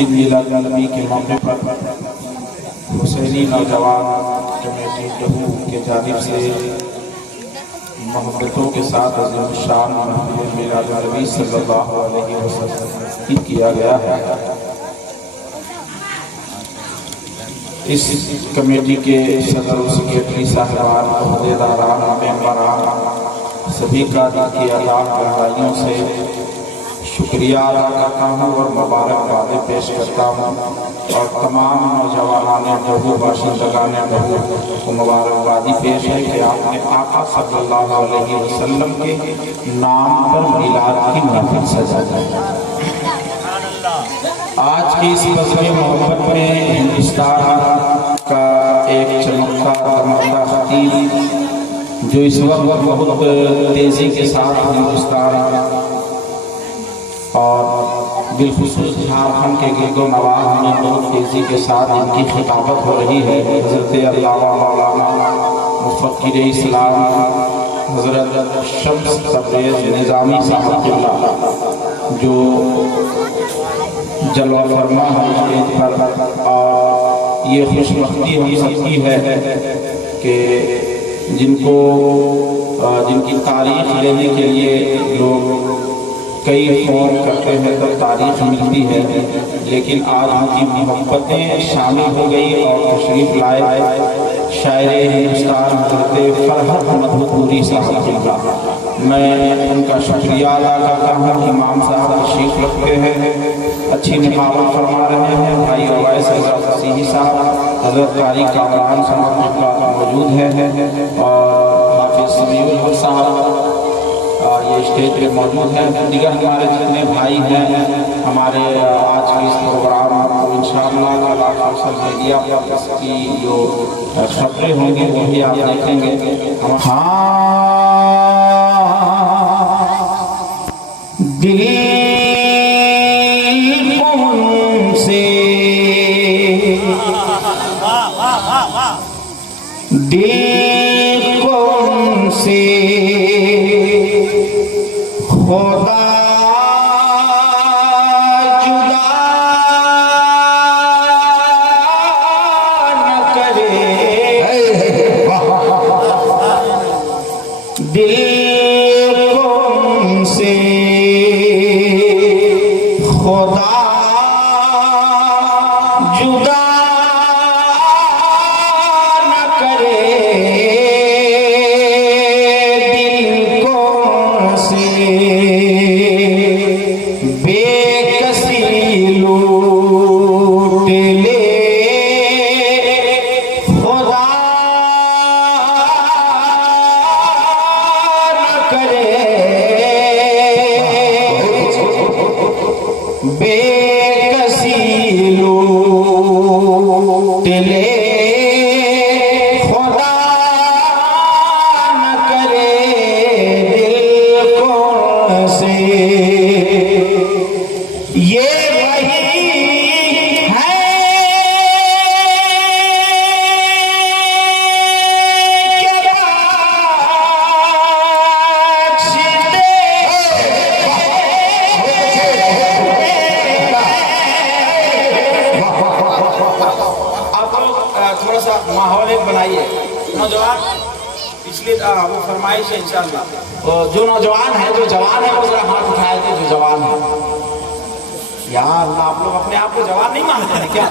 ईद मिलाद नबी के मौके पर हुसैनी नौजवान कमेटी डहू के जानिब से मोहब्बतों के साथ शान मिलाद नबी सल्लल्लाहु अलैहि वसल्लम किया गया है। इस कमेटी के सदर सेक्रेटरी साहबान, अहदेदारान, मेंबरान सभी का दिल की अल्लाह गहराइयों से शुक्रिया अदा करता हूँ और मुबारकबाद पेश करता हूँ और तमाम नौजवान डहू बाशिंदगान डहू को मुबारकबादी पेश है कि आपने आका सल्लल्लाहु अलैहि वसल्लम के नाम पर मिलाद की महफिल सजाई। आज की इस मज़हबी मोहब्बत में हिंदुस्तान का एक चमकता दमकता खतीब जो इस वक्त बहुत तेज़ी के साथ हिंदुस्तान और बिलखुसूस झारखंड के गिरदो नवाह में बहुत तेज़ी के साथ इनकी खिताबत हो रही है। हज़रत अल्लामा मौलाना मुफ़क्किर इस्लाम हज़रत शम्स तब्रेज़ निज़ामी साहब जो जलवा फरमा है स्टेज पर, और ये खुशबख्ती हम सबकी है कि जिनकी तारीख लेने के लिए लोग कई फ़ोन करते हैं तो तारीख मिलती है, लेकिन आज उनकी मोहब्बतें शामिल हो गई और तशरीफ़ लाए शायर हिंदुस्तान हज़रत फरहत मधुपुरी साहब। मैं उनका शुक्रिया अदा करता हूँ। इमाम साहब तशरीफ़ रखते हैं, अच्छी निमावत फरमा रहे हैं। भाई अवैस मसीही साहब, हज़रत कारी कामरान साहब मौजूद हैं और हाफिज़ समीउल हक साहब ये स्टेज पे मौजूद हैं। दीगर हमारे जितने भाई हैं हमारे आज के इस प्रोग्राम को इंशाअल्लाह सोशल मीडिया पर इसकी जो खबरें होंगी वो भी आप देखेंगे। हाँ दिल से दिल कौन से खुदा जुदा न करे, दिल कौन से खुदा जुदा न करे, दिल कौन से बेकसी लूट ले, खुदा न करे, बेकसी लूट ले, खुदा न करे, दिल कौन से। ये वही है कि आप लोग थोड़ा सा माहौल बनाइए। नौजवान पिछले वो फरमाइश है इंशाअल्लाह, जो नौजवान है जो जवान है वो जरा हाथ उठाए थे। जो जवान है यार, आप लोग अपने आप को जवान नहीं मानते हैं क्या?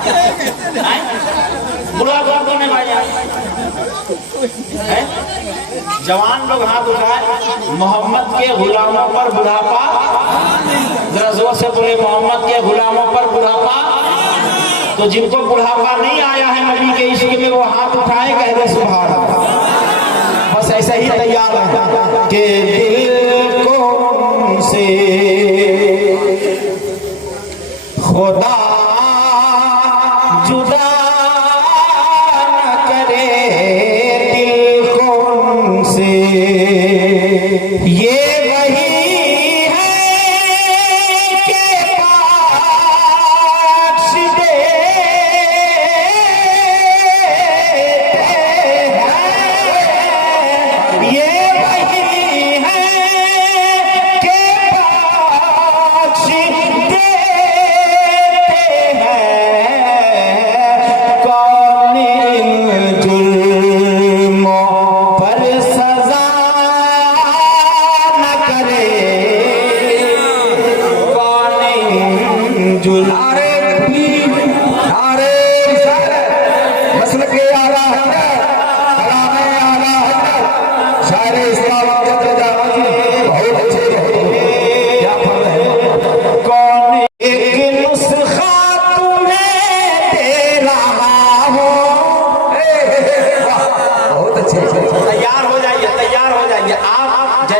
बुढ़ा कौन कौन है भाई यार? जवान लोग हाथ उठाए। मोहम्मद के गुलामों पर बुढ़ापा, जरा जोर से बोले मोहम्मद के गुलामों पर बुढ़ापा। तो जिनको बुढ़ापा नहीं आया है नबी के इश्क में वो हाथ उठाए, कह दे सुभान अल्लाह। बस ऐसा ही तैयार है कि दिल कौन से खुदा जुदा न करे, दिल कौन से। ये वही है कि पास दे ये वही है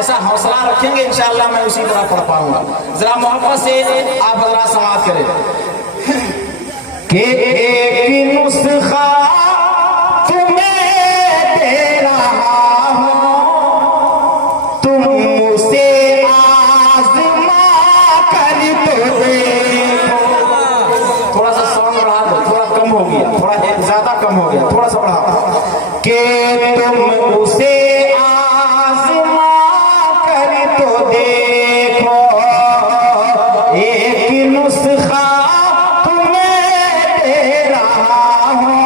ऐसा हौसला रखेंगे इंशाअल्लाह मैं उसी तरह पढ़ पाऊंगा। जरा मोहब्बत से आप हजरात समाअत करें कि एक नुस्खा तुम्हें दे रहा हूं, तुम मुझसे आज़मा कर तो देखो। थोड़ा सा साउंड बढ़ा दो, थोड़ा कम हो गया, थोड़ा ज्यादा कम हो गया, थोड़ा सा बढ़ा कि तुम उसे आज़मा कर तो देखो, एक नुस्खा तुम्हें दे रहा हूं,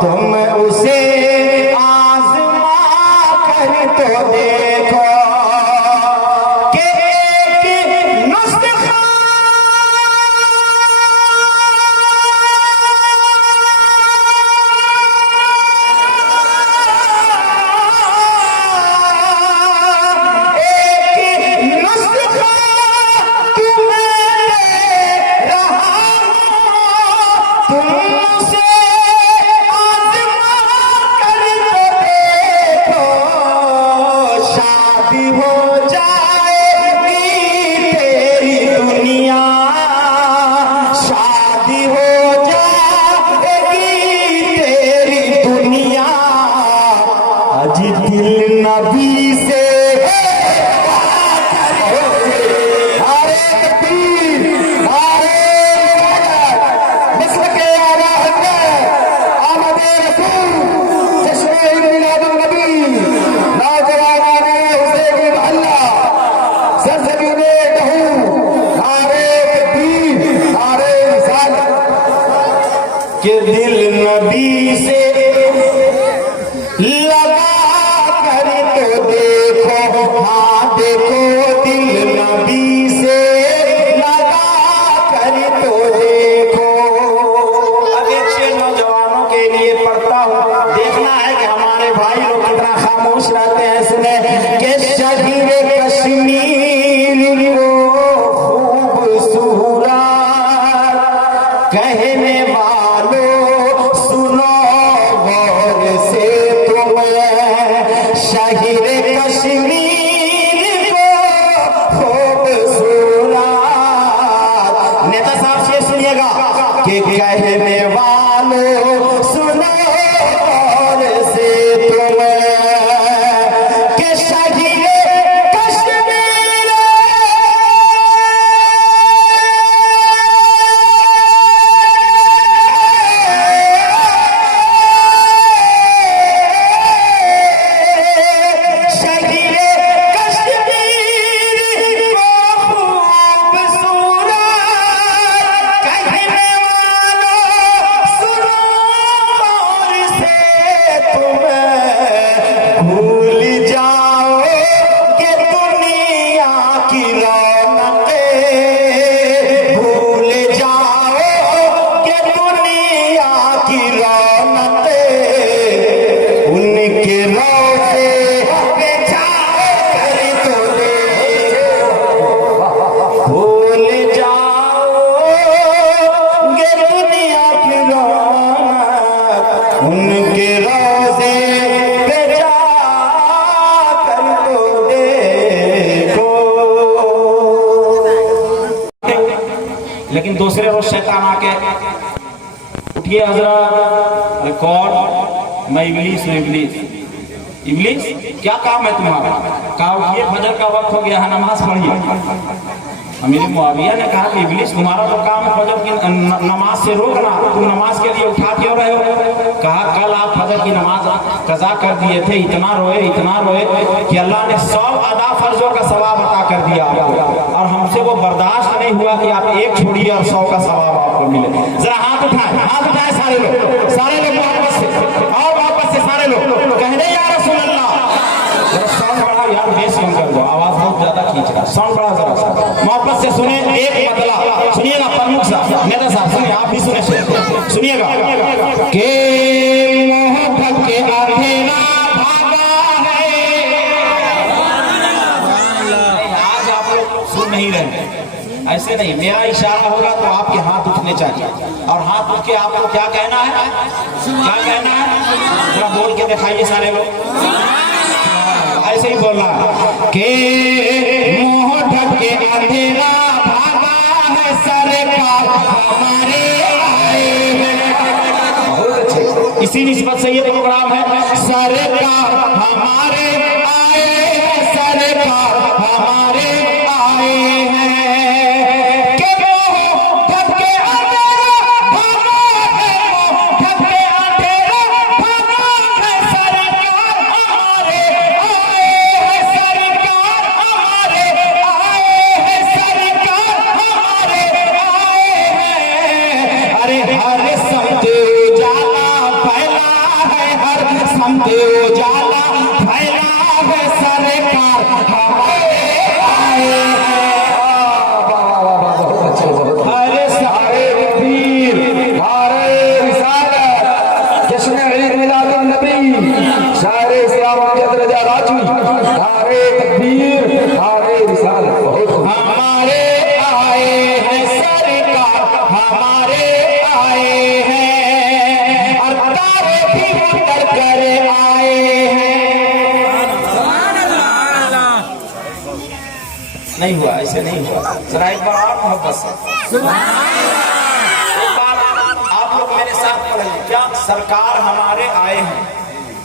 तुम उसे आज़मा कर तो देखो कि एक नुस्खा के दिल नबी से लगा कर तो देखो, हाँ देखो दिल नबी से लगा कर तो देखो। अब अच्छे नौजवानों के लिए पढ़ता हूँ, देखना है कि हमारे भाई लोग कितना खामोश रहते हैं इसमें कि शहीद कश्मीर को खूबसूरत कहने कहने वालों सुनो और से तुम्हें कि शहीद कश्मीर लेकिन दूसरे रोज शैतान आके उठिए हजरत, अरे कौन? मैं इब्लीस हूँ। इब्लीस इब्लीस क्या काम है तुम्हारा? कहा उठिए फजर का वक्त हो गया है, नमाज पढ़िए। अमीर मुआविया ने कहा कि इब्लीस तुम्हारा तो काम है फजर की नमाज से रोकना, तुम नमाज के लिए उठा क्यों रहे हो? कहा कल आप फजर की नमाज कज़ा कर दिए थे, इतना रोए कि अल्लाह ने 100 अदा फर्जों का सवाब अता कर दिया आपको, और हमसे वो बर्दाश्त नहीं हुआ कि आप एक छोड़िए और 100 का सवाब आपको मिले। जरा हाथ उठाए सारे लोग मोहब्बत से, और मोहब्बत से सारे लोग कहने या रसूल अल्लाह। साउंड बढ़ा यार, बेस कम कर दो, आवाज बहुत ज्यादा खींच रहा, साउंड बढ़ा जरा सा, मोहब्बत से सुने। एक बदला सुनिएगा, प्रमुख साहब नेता साहब सुनिए, आप भी सुनिएगा कि मोहब्बत के अंधेरा भागा है। आज आप लोग सुन नहीं रहे, ऐसे नहीं, मेरा इशारा होगा तो आपके हाथ उठने चाहिए, और हाथ उठ के आपको क्या कहना है, क्या कहना है, जरा बोल के दिखाइए सारे लोग। ऐसे ही बोलना के मुंह ढक के अंधेरा भागा है सरकार हमारे आए हैं। बहुत अच्छे, इसी निस्बत से ये प्रोग्राम है। सरकार हमारे आए हैं, सरकार हमारे आए हैं। नहीं हुआ, ऐसे नहीं हुआ। जरा एक बार और मोहब्बत से एक बार आप लोग मेरे साथ पढ़ेंगे। क्या सरकार हमारे आए हैं,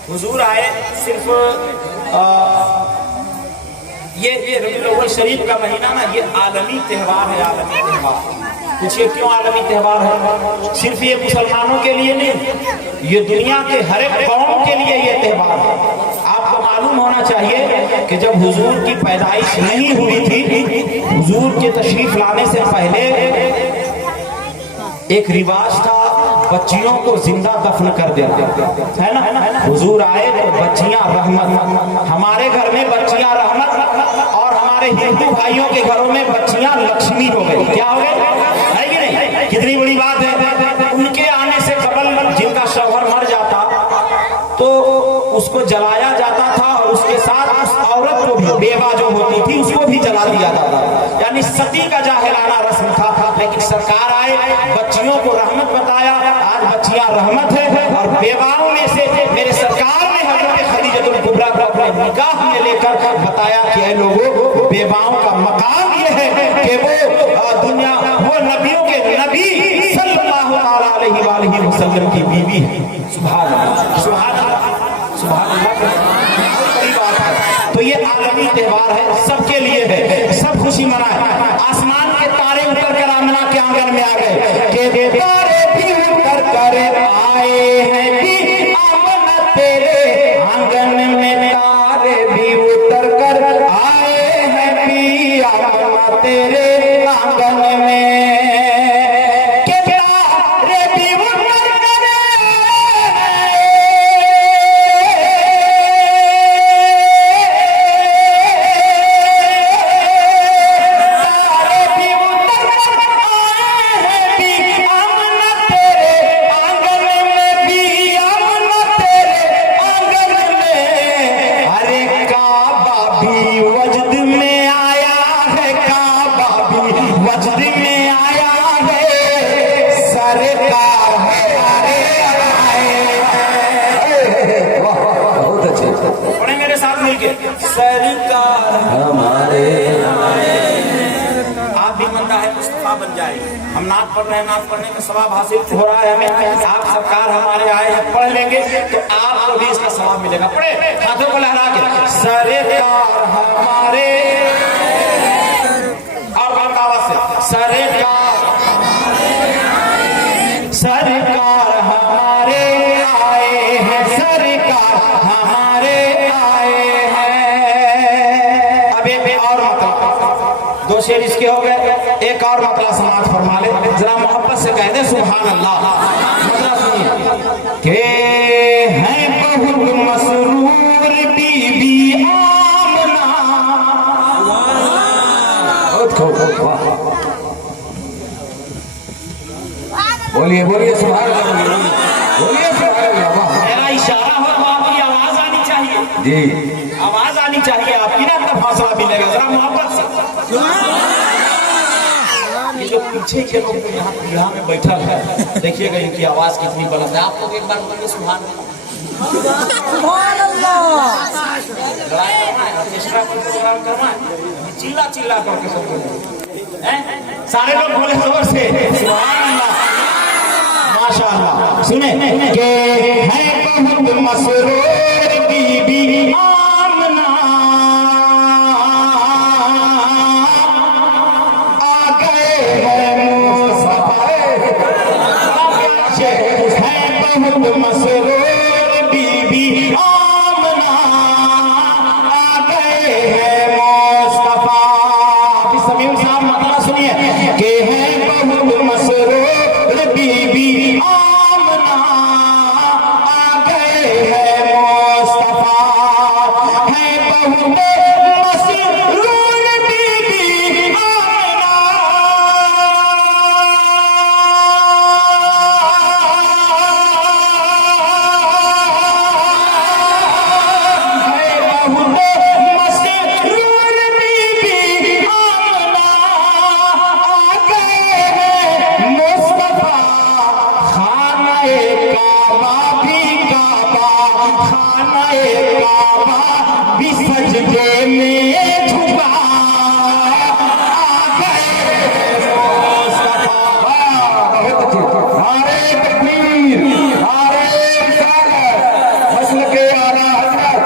हुजूर आए। सिर्फ ये रबीउल अव्वल शरीफ का महीना ना, ये आलमी त्यौहार है। आलमी त्यौहार, पूछिए क्यों आलमी त्यौहार है? सिर्फ ये मुसलमानों के लिए नहीं, ये दुनिया के हर एक कौम के लिए ये त्यौहार है। आपको मालूम होना चाहिए कि जब हुजूर की पैदाइश नहीं हुई थी, हुजूर के तशरीफ लाने से पहले एक रिवाज था बच्चियों को जिंदा दफन कर देना, है ना। हुजूर आए तो बच्चियां रहमत, हमारे घर में बच्चियां रहमत और हमारे हिंदू भाइयों के घरों में बच्चियां लक्ष्मी हो गई। क्या हो गई, है कि नहीं? कितनी बड़ी बात है। उनके आने से कबल जिनका शौहर मर जाता तो उसको जलाया जाता था और उसके साथ उस औरत को भी, बेवा जो होती थी, उसको भी जला दिया जाता था। यानी सती का जाहिलाना रस्म था। लेकिन सरकार आए, बच्चियों को रहमत बताया। आज बच्चियां रहमत है और बेवाओं में से मेरे सरकार ने हजरत खदीजतुल कुबरा को अपने निगाह में लेकर बताया कि ऐ लोगों, बेवाओं का मकाम ये है कि वो दुनिया, वो नबियों के नबी सल्लल्लाहु अलैहि वसल्लम की बीवी है। सुभान अल्लाह, सुभान अल्लाह, सुभान अल्लाह। तो ये आलमी त्यौहार है, सबके लिए है, सब खुशी मनाए। आसमान के तारे उतर कर आमना के आंगन में आ गए कि तारे भी उतर कर आए हैं भी आमना तेरे आंगन में, तारे भी उतर कर आए हैं भी आमना तेरे आंगन में। सरकार हमारे आप भी मंदा है मुस्तफा बन जाए। हम नात पढ़ रहे हैं, नात पढ़ने का सवाब हासिल हो रहा है हमें। आप सरकार हमारे आए हैं पढ़ लेंगे तो आपको भी इसका सवाब मिलेगा। पढ़े, हाथों को लहरा के सरकार हमारे, और आवाज से सरकार, सरकार हमारे आए हैं, सरकार हमारे आए हैं। दो शेर इसके हो गए, एक और मतलब समाज फरमा ले, जरा मोहब्बत से कह दे सुभान अल्लाह। मतलब सुनिए के हैं बहुत मसरूर बीबी आमना, बोलिए बोलिए सुभान अल्लाह, बोलिए सुभान अल्लाह। मेरा इशारा हो तो आपकी आवाज आनी चाहिए जी, आवाज आनी चाहिए आपकी ना, तब फासला मिलेगा। जरा मोहब्बत से। ये जो पीछे के लोग यहाँ में बैठा है, देखिएगा इनकी आवाज कितनी बुलंद है। आप लोग एक बार बोलिए सुभान अल्लाह। चिल्ला चिल्ला करके सब बोले, सारे लोग बोले जोर से सुभान अल्लाह, माशाअल्लाह। सुने के है बहुत मसरूर बीबी आमना, आ गए हैं मुसफा, है बहुत मसरूर बीबी आमना, आ गए हैं मुस्तफा। समीम साहब मतलब सुनिए के है बहुत मसरूर बीबी आमना, आ गए हैं मुस्तफा, है बहुत मसरूर बीबी आमना, है बहुत मसरूर बीबी आमना, आ गए हैं मुस्तफा, खानाए काबा भी काबा, खानाए काबा भी सजदे में झुका, आ गए मुस्तफा। नारे तकबीर, नारे रिसालत, मसलक आला हज़रत,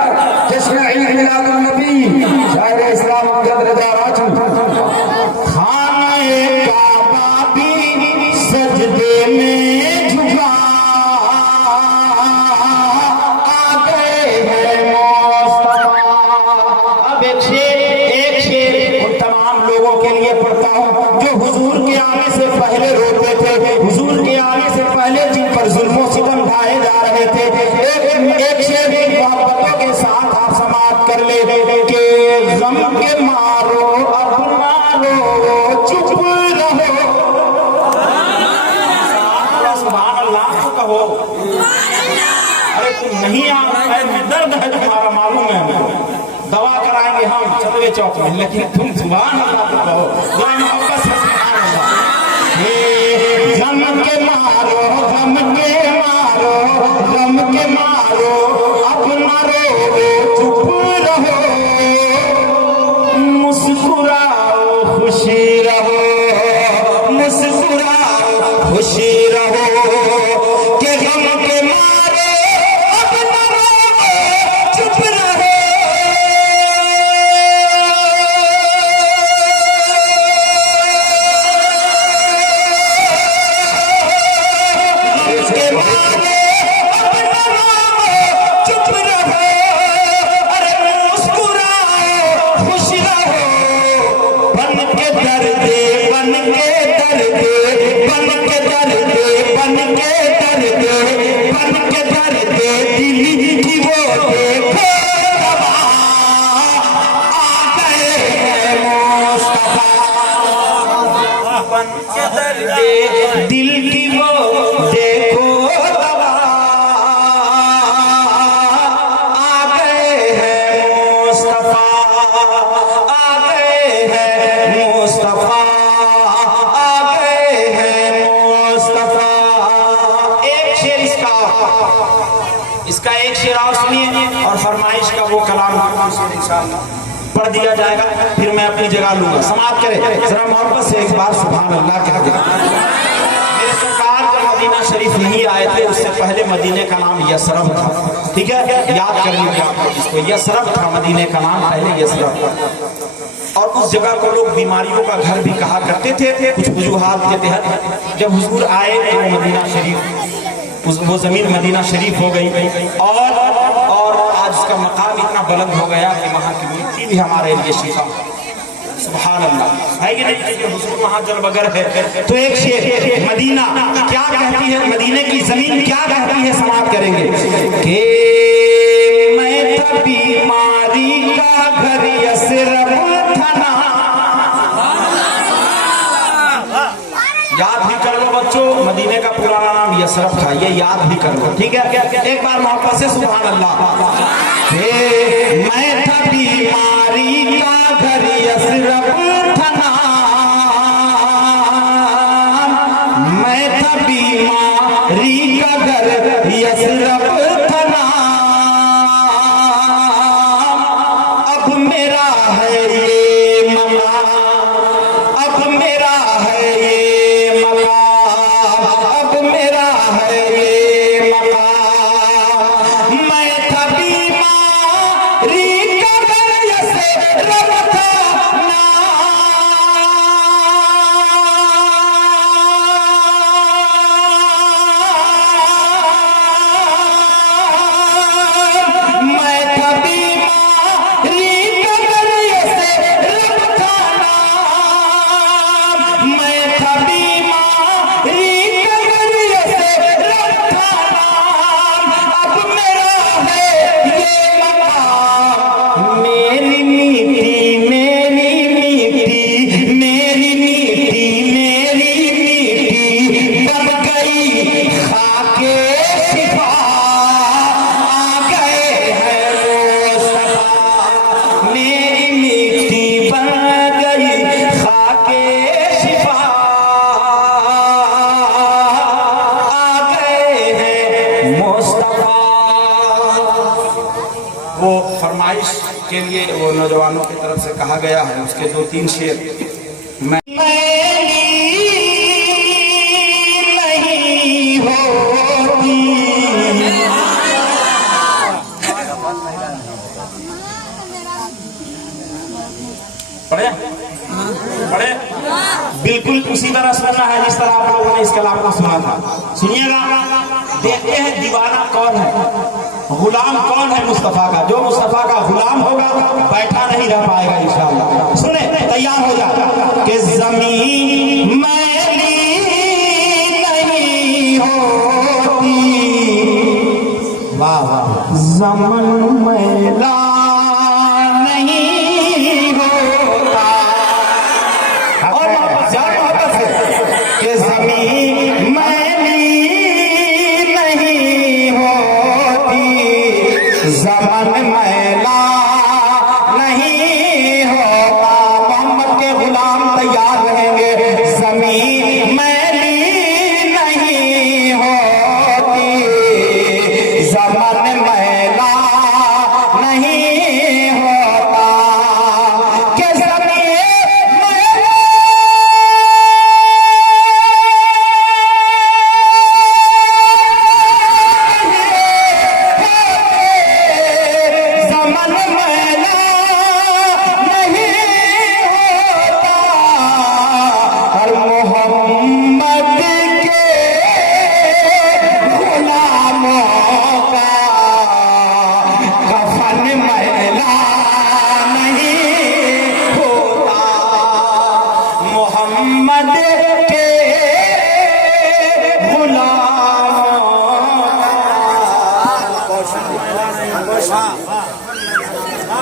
जश्न ईद मिलादुन नबी, शायर इस्लाम अमजद रज़ा राजू, खानाए काबा भी सजदे में झुका, आ गए हैं मुस्तफा। अब एक शेर उन तमाम लोगों के लिए पढ़ता हूँ जो हुजूर के आने से पहले रोते थे, हुजूर के आने से पहले जिन पर जुल्म सितम ढाए जा रहे थे। एक शेर मोहब्बतों के साथ आप समाप्त कर ले के गम के मारो अब मारो चुप रहो, सुभान अल्लाह तो कहो। अरे तुम नहीं आ रहे, दर्द है तुम्हारा मालूम है, दवा कराएंगे हम चंदवे चौक में, लेकिन तुम सुभान अल्लाह तो कहो। मोहब्बत से सुभान अल्लाह। गम के मारो गम के मारो गम के मारो अब मारो चुप रहो, मुस्कुराओ खुशी रहो, मुस्कुराओ खुशी रहो, के गम के मारो अब मारो चुप रहो, के मारो अब मारो चुप रहो, अरे मुस्कुराओ खुश रहो, बन के दर्दे बन के दर्दे बन के दर्दे बन के दर्दे बन के दर्दे दिल की वो देखो दवा, आ गए हैं मुस्तफा, बन के दर्दे दिल की वो देखो दवा, आ गए हैं मुस्तफा, आ गए हैं मुस्तफा, आ गए हैं मुस्तफा। एक शेर इसका एक शेर और सुनिए और फरमाइश का वो कलाम इंशाअल्लाह पढ़ दिया जाएगा, फिर मैं अपनी जगह लूंगा। समाप्त करें जरा मोहब्बत से एक बार सुभान अल्लाह कह दे। मेरे सरकार जब मदीना शरीफ नहीं आए थे उससे पहले मदीने का नाम यसरब था, ठीक है, याद कर लीजिए आप इसको, यसरब था मदीने का नाम, पहले यसरब था। और उस जगह को लोग बीमारियों का घर भी कहा करते थे, कुछ वजूहात के तहत। जब हुजूर आए तो मदीना शरीफ वो जमीन मदीना शरीफ हो गई, और आज उसका मकाम इतना बुलंद हो गया कि वहाँ की मिट्टी भी हमारे लिए शिफा। सुभान अल्लाह, है कि नहीं? हुजूर वहाँ जल बगर है। तो एक शेर मदीना क्या कहती है, मदीने की जमीन क्या कहती है, समाप्त करेंगे कि मैं था बीमारी का घर यसरब था ना। याद भी कर लो बच्चों, मदीने का पुराना नाम यसरब था, ये याद भी कर लो, ठीक है? एक बार मोहब्बत से सुभान अल्लाह। मैं था बीमारी का घर यसरब था ना, मैं था बीमारी का घर यसरब था ना, वो फरमाइश के लिए वो नौजवानों की तरफ से कहा गया है, उसके 2-3 शेर मैं नहीं होती। पढ़े पढ़े बिल्कुल उसी तरह सुनना है जिस तरह आप लोगों ने इस कलाम को सुना था। सुनिएगा, देखते हैं दीवाना कौन है, गुलाम कौन है मुस्तफा का। जो मुस्तफा का गुलाम होगा बैठा नहीं रह पाएगा इंशाअल्लाह। सुने, तैयार हो जा कि ज़मीन मैली नहीं होती, वाह वाह, ज़मन मैला नहीं होता। और मोहब्बत से कि ज़मीन मैली नहीं होती, ज़मन मैला नहीं होता। मोहम्मद के गुलाम तैयार रहेंगे। ज़मीन मैली नहीं होती, ज़मन मैला नहीं होता। कि ज़मीन मैला ज़मन मैला नहीं होता। हर मोहम्मद के गुलामों का कफन मैला नहीं होता। मोहम्मद के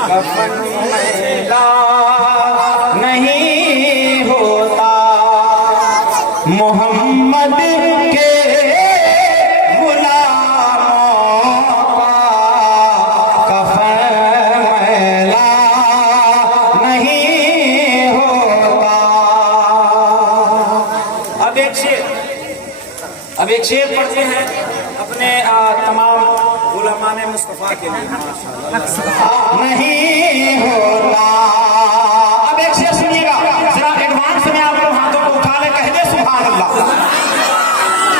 कफन मैला नहीं होता। मोहम्मद के गुलामों का कफन मैला नहीं होता। अब एक शेर पढ़ते हैं अपने तमाम गुलामान मुस्तफा के लिए। नहीं होता। अब एक शेर सुनिएगा, जरा एडवांस में आप लोग हाथों को उठा ले, कह दे सुभान अल्लाह।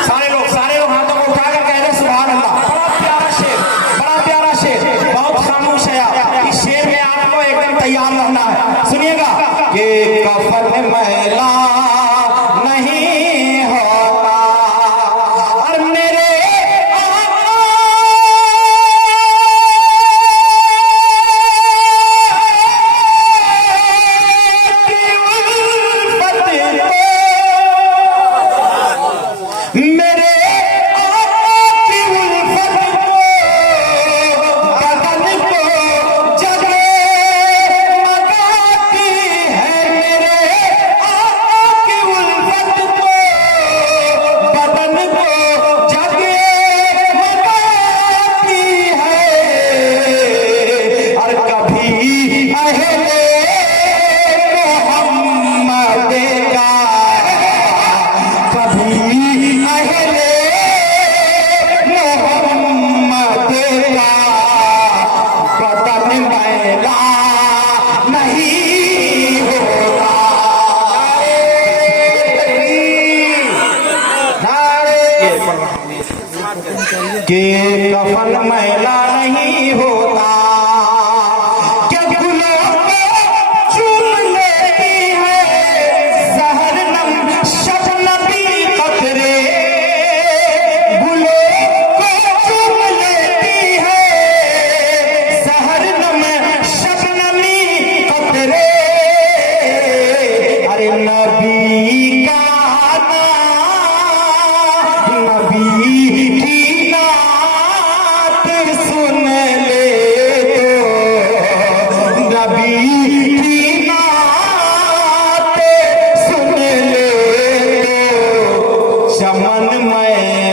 सारे लोग हाथों को उठाकर कह दे सुभान अल्लाह। बड़ा प्यारा शेर, बहुत खामोश है आप। इस शेर में आपको एकदम तैयार रहना है। सुनिएगा कि कफन मैला नहीं होता। और मेरे मेरे आकी उल्फत को, बदन को जगे मगाती है। मेरे आकी उल्फत को, बदन को जगे मगाती है। और कभी अहले मोहम्मद का, कभी अहले मोहम्मद का बदन मैला नहीं होता। कि कफन मैला नहीं होता। कि गुलों को चूम लेती है सहरनम शबनमी कतरे, गुलों को चूम लेती है सहरनम शबनमी कतरे। अरे नबी का नबी की नात सुन ले तो, नबी की नात सुन ले तो, चमन में